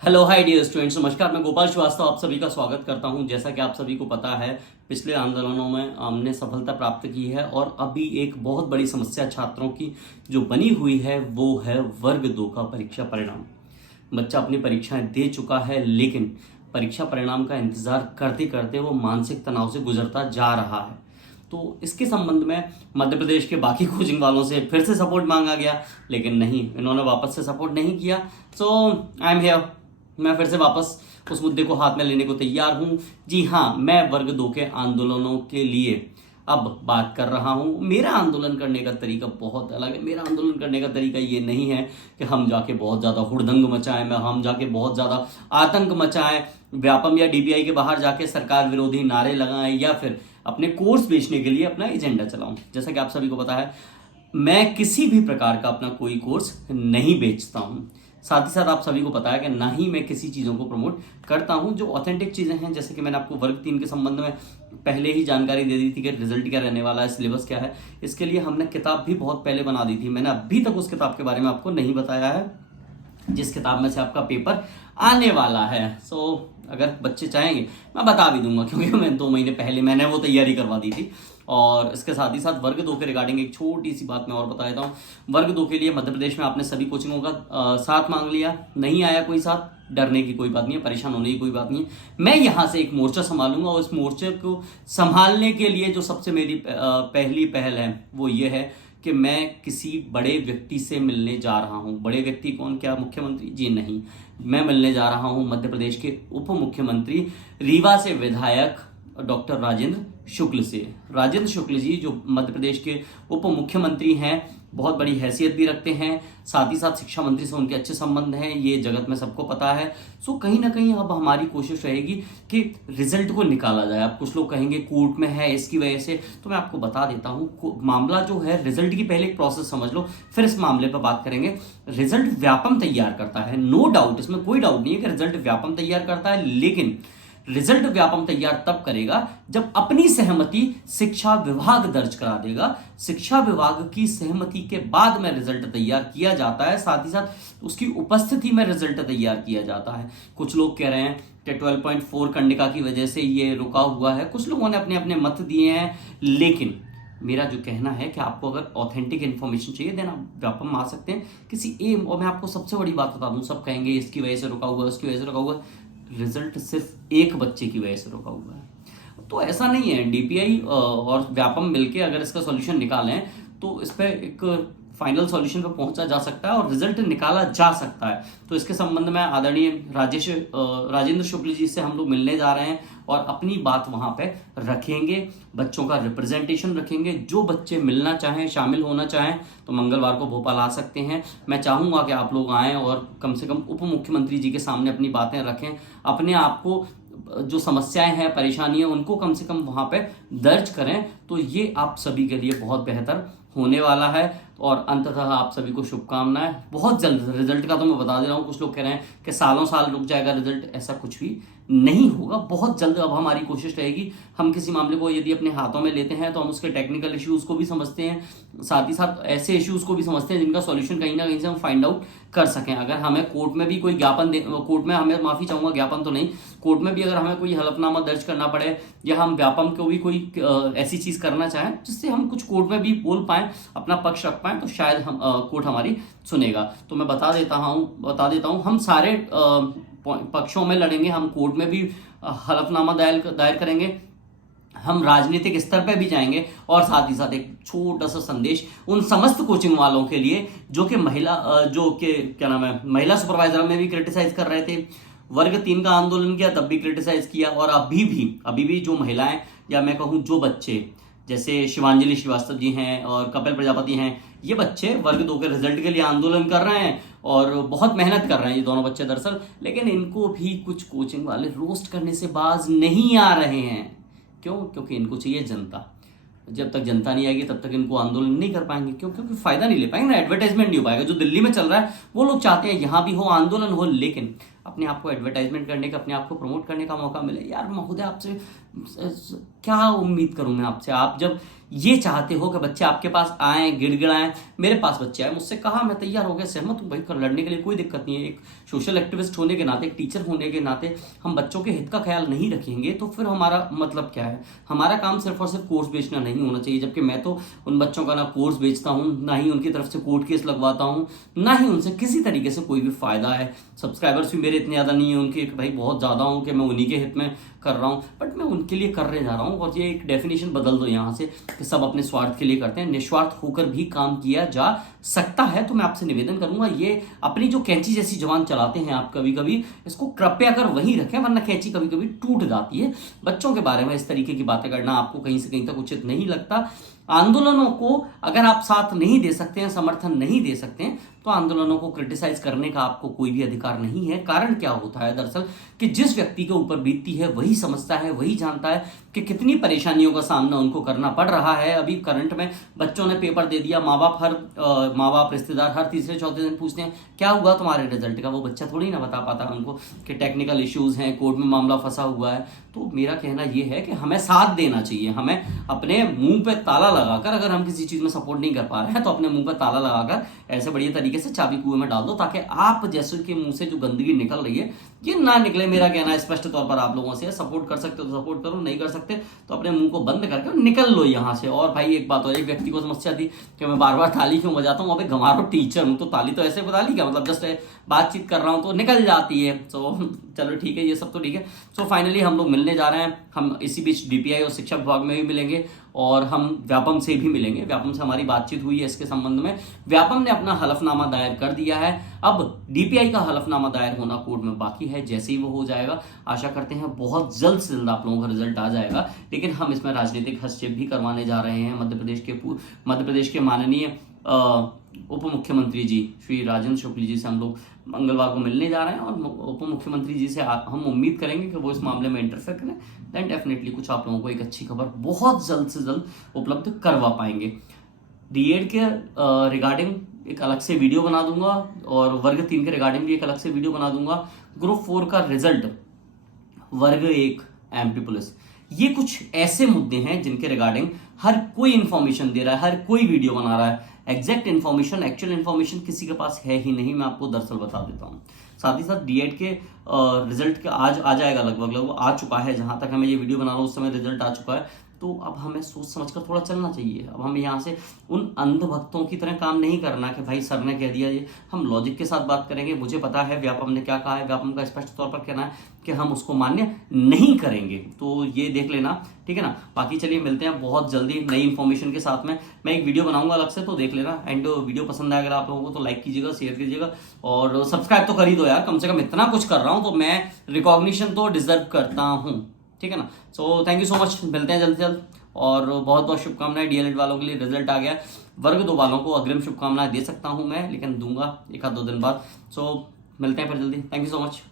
Hello hi dear students, नमस्कार। मैं गोपाल श्रीवास्तव आप सभी का स्वागत करता हूं। जैसा कि आप सभी को पता है, पिछले आंदोलनों में हमने सफलता प्राप्त की है और अभी एक बहुत बड़ी समस्या छात्रों की जो बनी हुई है वो है वर्ग 2 का परीक्षा परिणाम। बच्चा अपनी परीक्षाएं दे चुका है, लेकिन परीक्षा परिणाम का इंतजार करते करते वो मानसिक तनाव से गुजरता जा रहा है। तो इसके संबंध में मध्य प्रदेश के बाकी कोचिंग वालों से फिर से सपोर्ट मांगा गया, लेकिन नहीं, इन्होंने वापस से सपोर्ट नहीं किया। सो आई एम हियर। मैं फिर से वापस उस मुद्दे को हाथ में लेने को तैयार हूं। जी हाँ, मैं वर्ग 2 के आंदोलनों के लिए अब बात कर रहा हूं। मेरा आंदोलन करने का तरीका बहुत अलग है। मेरा आंदोलन करने का तरीका ये नहीं है कि हम जाके बहुत ज़्यादा हुड़दंग मचाएं, हम जाके बहुत ज़्यादा आतंक मचाएं, व्यापम या डीपीआई के बाहर जाके सरकार विरोधी नारे लगाएं या फिर अपने कोर्स बेचने के लिए अपना एजेंडा चलाऊं। जैसा कि आप सभी को पता है, मैं किसी भी प्रकार का अपना कोई कोर्स नहीं बेचता हूं। साथ ही साथ आप सभी को पता है कि ना ही मैं किसी चीज़ों को प्रमोट करता हूं जो ऑथेंटिक चीज़ें हैं। जैसे कि मैंने आपको वर्ग 3 के संबंध में पहले ही जानकारी दे दी थी कि रिजल्ट क्या रहने वाला है, सिलेबस क्या है। इसके लिए हमने किताब भी बहुत पहले बना दी थी। मैंने अभी तक उस किताब के बारे में आपको नहीं बताया है, जिस किताब में से आपका पेपर आने वाला है। अगर बच्चे चाहेंगे मैं बता भी दूंगा, क्योंकि मैं 2 महीने पहले मैंने वो तैयारी करवा दी थी। और इसके साथ ही साथ वर्ग 2 के रिगार्डिंग एक छोटी सी बात मैं और बता देता हूँ। वर्ग 2 के लिए मध्य प्रदेश में आपने सभी कोचिंगों का साथ मांग लिया, नहीं आया कोई साथ, डरने की कोई बात नहीं है, परेशान होने की कोई बात नहीं है। मैं यहाँ से एक मोर्चा संभालूंगा और इस मोर्चे को संभालने के लिए जो सबसे मेरी पहली पहल है वो ये है कि मैं किसी बड़े व्यक्ति से मिलने जा रहा हूं। बड़े व्यक्ति कौन? क्या मुख्यमंत्री? जी नहीं, मैं मिलने जा रहा हूं मध्य प्रदेश के उप मुख्यमंत्री, रीवा से विधायक डॉक्टर राजेंद्र शुक्ल से। राजेंद्र शुक्ल जी जो मध्य प्रदेश के उप मुख्यमंत्री हैं, बहुत बड़ी हैसियत भी रखते हैं, साथ ही साथ शिक्षा मंत्री से उनके अच्छे संबंध हैं, ये जगत में सबको पता है। कहीं ना कहीं अब हमारी कोशिश रहेगी कि रिजल्ट को निकाला जाए। अब कुछ लोग कहेंगे कोर्ट में है इसकी वजह से, तो मैं आपको बता देता हूँ मामला जो है, रिजल्ट की पहले एक प्रोसेस समझ लो, फिर इस मामले पर बात करेंगे। रिजल्ट व्यापम तैयार करता है, नो डाउट, इसमें कोई डाउट नहीं है कि रिजल्ट व्यापम तैयार करता है, लेकिन रिजल्ट व्यापम तैयार तब करेगा जब अपनी सहमति शिक्षा विभाग दर्ज करा देगा। शिक्षा विभाग की सहमति के बाद में रिजल्ट तैयार किया जाता है, साथ ही साथ उसकी उपस्थिति में रिजल्ट तैयार किया जाता है। कुछ लोग कह रहे हैं कि 12.4 कंडिका की वजह से ये रुका हुआ है, कुछ लोगों ने अपने अपने मत दिए हैं, लेकिन मेरा जो कहना है कि आपको अगर ऑथेंटिक इन्फॉर्मेशन चाहिए देना, व्यापम आ सकते हैं किसी एम। और मैं आपको सबसे बड़ी बात बता दूं, सब कहेंगे इसकी वजह से रुका हुआ है, उसकी वजह से रुका हुआ है। रिजल्ट सिर्फ एक बच्चे की वजह से रुका हुआ है। तो ऐसा नहीं है, डीपीआई और व्यापम मिलके अगर इसका सॉल्यूशन निकालें तो इस पर एक फाइनल सॉल्यूशन पर पहुंचा जा सकता है और रिजल्ट निकाला जा सकता है। तो इसके संबंध में आदरणीय राजेंद्र शुक्ल जी से हम लोग मिलने जा रहे हैं और अपनी बात वहां पे रखेंगे, बच्चों का रिप्रेजेंटेशन रखेंगे। जो बच्चे मिलना चाहें, शामिल होना चाहें, तो मंगलवार को भोपाल आ सकते हैं। मैं चाहूंगा कि आप लोग आएं और कम से कम उप मुख्यमंत्री जी के सामने अपनी बातें रखें, अपने आप को जो समस्याएं हैं, परेशानियां, उनको कम से कम वहां पे दर्ज करें। तो ये आप सभी के लिए बहुत बेहतर होने वाला है। और अंततः आप सभी को शुभकामनाएं। बहुत जल्द रिजल्ट का तो मैं बता दे रहा हूँ, कुछ लोग कह रहे हैं कि सालों साल रुक जाएगा रिजल्ट, ऐसा कुछ भी नहीं होगा। बहुत जल्द अब हमारी कोशिश रहेगी, हम किसी मामले को यदि अपने हाथों में लेते हैं तो हम उसके टेक्निकल इश्यूज को भी समझते हैं, साथ ही साथ ऐसे इश्यूज को भी समझते हैं जिनका सॉल्यूशन कहीं ना कहीं से हम फाइंड आउट कर सकें। अगर हमें कोर्ट में भी कोई ज्ञापन कोर्ट में हमें, माफी चाहूंगा, ज्ञापन तो नहीं, कोर्ट में भी अगर हमें कोई हलफनामा दर्ज करना पड़े या हम व्यापम को भी कोई ऐसी चीज करना चाहें जिससे हम कुछ कोर्ट में भी बोल पाएं, अपना पक्ष रख पाएं, तो शायद हम कोर्ट हमारी सुनेगा। तो मैं बता देता हूं हम सारे पक्षों में लड़ेंगे, हम कोर्ट में भी हलफनामा दायर करेंगे, हम राजनीतिक स्तर पर भी जाएंगे। और साथ ही साथ एक छोटा सा संदेश उन समस्त कोचिंग वालों के लिए जो कि महिला सुपरवाइजर में भी क्रिटिसाइज कर रहे थे, वर्ग 3 का आंदोलन किया तब भी क्रिटिसाइज किया, और अभी भी जो महिलाएं या मैं कहूं जो बच्चे, जैसे शिवांजलि श्रीवास्तव जी हैं और कपिल प्रजापति हैं, ये बच्चे वर्ग 2 के रिजल्ट के लिए आंदोलन कर रहे हैं और बहुत मेहनत कर रहे हैं ये दोनों बच्चे दरअसल, लेकिन इनको भी कुछ कोचिंग वाले रोस्ट करने से बाज नहीं आ रहे हैं। क्यों? क्योंकि इनको चाहिए जनता। जब तक जनता नहीं आएगी तब तक इनको आंदोलन नहीं कर पाएंगे। क्यों? क्योंकि फायदा नहीं ले पाएंगे ना, एडवर्टाइजमेंट नहीं हो पाएगा। जो दिल्ली में चल रहा है वो लोग चाहते हैं यहाँ भी हो, आंदोलन हो, लेकिन अपने आप को एडवर्टाइजमेंट करने का, अपने आप को प्रमोट करने का मौका मिले। यार महोदय आपसे क्या उम्मीद करूं मैं आपसे? आप जब ये चाहते हो कि बच्चे आपके पास आए, गिड़गिड़ाएं, मेरे पास बच्चे आए, मुझसे कहा, मैं तैयार हो गया, सहमत हूँ भाई, लड़ने के लिए कोई दिक्कत नहीं है। एक सोशल एक्टिविस्ट होने के नाते, एक टीचर होने के नाते हम बच्चों के हित का ख्याल नहीं रखेंगे तो फिर हमारा मतलब क्या है? हमारा काम सिर्फ और सिर्फ कोर्स बेचना नहीं होना चाहिए, जबकि मैं तो उन बच्चों का ना कोर्स बेचता हूँ, ना ही उनकी तरफ से कोर्ट केस लगवाता हूँ, ना ही उनसे किसी तरीके से कोई भी फायदा है। सब्सक्राइबर्स भी मेरे इतने ज़्यादा नहीं है उनके भाई बहुत ज़्यादा हूँ कि मैं उन्हीं के हित में कर रहा हूँ, बट मैं उनके लिए करने जा रहा हूँ। और ये एक डेफिनेशन बदल दो यहाँ से कि सब अपने स्वार्थ के लिए करते हैं, निस्वार्थ होकर भी काम किया जा सकता है। तो मैं आपसे निवेदन करूंगा, ये अपनी जो कैंची जैसी जबान चलाते हैं आप कभी कभी, इसको कृपया कर वहीं रखें, वरना कैंची कभी कभी टूट जाती है। बच्चों के बारे में इस तरीके की बातें करना आपको कहीं से कहीं तक उचित नहीं लगता। आंदोलनों को अगर आप साथ नहीं दे सकते हैं, समर्थन नहीं दे सकते हैं, तो आंदोलनों को क्रिटिसाइज करने का आपको कोई भी अधिकार नहीं है। कारण क्या होता है दरअसल कि जिस व्यक्ति के ऊपर बीतती है वही समझता है, वही जानता है कि कितनी परेशानियों का सामना उनको करना पड़ रहा है। अभी करंट में बच्चों ने पेपर दे दिया, माँ बाप रिश्तेदार हर तीसरे चौथे दिन पूछते हैं क्या हुआ तुम्हारे रिजल्ट का। वो बच्चा थोड़ी ना बता पाता है उनको कि टेक्निकल इश्यूज हैं, कोर्ट में मामला फंसा हुआ है। तो मेरा कहना यह है कि हमें साथ देना चाहिए, हमें अपने मुंह पे ताला लगाकर, अगर हम किसी चीज में सपोर्ट नहीं कर पा रहे हैं तो अपने मुंह पे ताला लगाकर ऐसे बढ़िया तरीके से चाबी कुएं में डाल दो, ताकि आप जैसे के मुंह से जो गंदगी निकल रही है ये ना निकले। मेरा कहना है स्पष्ट तौर पर आप लोगों से, सपोर्ट कर सकते हो तो सपोर्ट करो, नहीं कर सकते तो अपने मुंह को बंद करके निकल लो यहाँ से। और भाई एक बात और, एक व्यक्ति को समस्या थी कि मैं बार बार ताली क्यों बजाता हूँ, अबे गंवारो टीचर हूँ तो ताली तो ऐसे बजा ली क्या, मतलब जस्ट बातचीत कर रहा हूँ तो निकल जाती है। तो चलो ठीक है, ये सब तो ठीक है। सो फाइनली हम लोग मिलने जा रहे हैं, हम इसी बीच डीपीआई और शिक्षा विभाग में भी मिलेंगे और हम व्यापम से भी मिलेंगे। व्यापम से हमारी बातचीत हुई है इसके संबंध में, व्यापम ने अपना हलफनामा दायर कर दिया है। अब डीपीआई का हलफनामा दायर होना कोर्ट में बाकी है, जैसे ही वो हो जाएगा आशा करते हैं बहुत जल्द से जल्द आप लोगों का रिजल्ट आ जाएगा। लेकिन हम इसमें राजनीतिक हस्तक्षेप भी करवाने जा रहे हैं। मध्य प्रदेश के माननीय उप मुख्यमंत्री जी श्री राजेंद्र शुक्ल जी से हम लोग मंगलवार को मिलने जा रहे हैं और उप मुख्यमंत्री जी से हम उम्मीद करेंगे कि वो इस मामले में इंटरफेयर करें। देन डेफिनेटली कुछ आप लोगों को एक अच्छी खबर बहुत जल्द से जल्द उपलब्ध करवा पाएंगे। डीएड के रिगार्डिंग एक अलग से वीडियो बना दूंगा और वर्ग 3 के रिगार्डिंग भी एक अलग से वीडियो बना दूंगा। ग्रुप 4 का रिजल्ट, वर्ग 1 एमपी पुलिस, ये कुछ ऐसे मुद्दे हैं जिनके रिगार्डिंग हर कोई इंफॉर्मेशन दे रहा है, हर कोई वीडियो बना रहा है। एग्जैक्ट इन्फॉर्मेशन, एक्चुअल इन्फॉर्मेशन किसी के पास है ही नहीं, मैं आपको दरअसल बता देता हूँ। साथ ही साथ डीएड के रिजल्ट के आज आ जाएगा, लगभग आ चुका है, जहां तक हमें ये वीडियो बना रहा हूँ उस समय रिजल्ट आ चुका है। तो अब हमें सोच समझकर थोड़ा चलना चाहिए। अब हमें यहाँ से उन अंधभक्तों की तरह काम नहीं करना कि भाई सर ने कह दिया ये, हम लॉजिक के साथ बात करेंगे। मुझे पता है व्यापम ने क्या कहा है, व्यापम का स्पष्ट तौर पर कहना है कि हम उसको मान्य नहीं करेंगे, तो ये देख लेना, ठीक है ना। बाकी चलिए मिलते हैं बहुत जल्दी नई इन्फॉर्मेशन के साथ में। मैं एक वीडियो बनाऊंगा अलग से, तो देख लेना। एंड वीडियो पसंद आए अगर आप लोगों को तो लाइक कीजिएगा, शेयर कीजिएगा और सब्सक्राइब तो कर ही दो यार, कम से कम इतना कुछ कर रहा हूं तो मैं रिकॉग्निशन तो डिजर्व करता हूं, ठीक है ना। So thank you so much, मिलते हैं जल्द से जल्द और बहुत बहुत शुभकामनाएं। डीएलएड वालों के लिए रिजल्ट आ गया, वर्ग 2 वालों को अग्रिम शुभकामनाएं दे सकता हूं मैं, लेकिन दूंगा 1-2 दिन बाद। सो मिलते हैं फिर जल्दी, थैंक यू सो मच।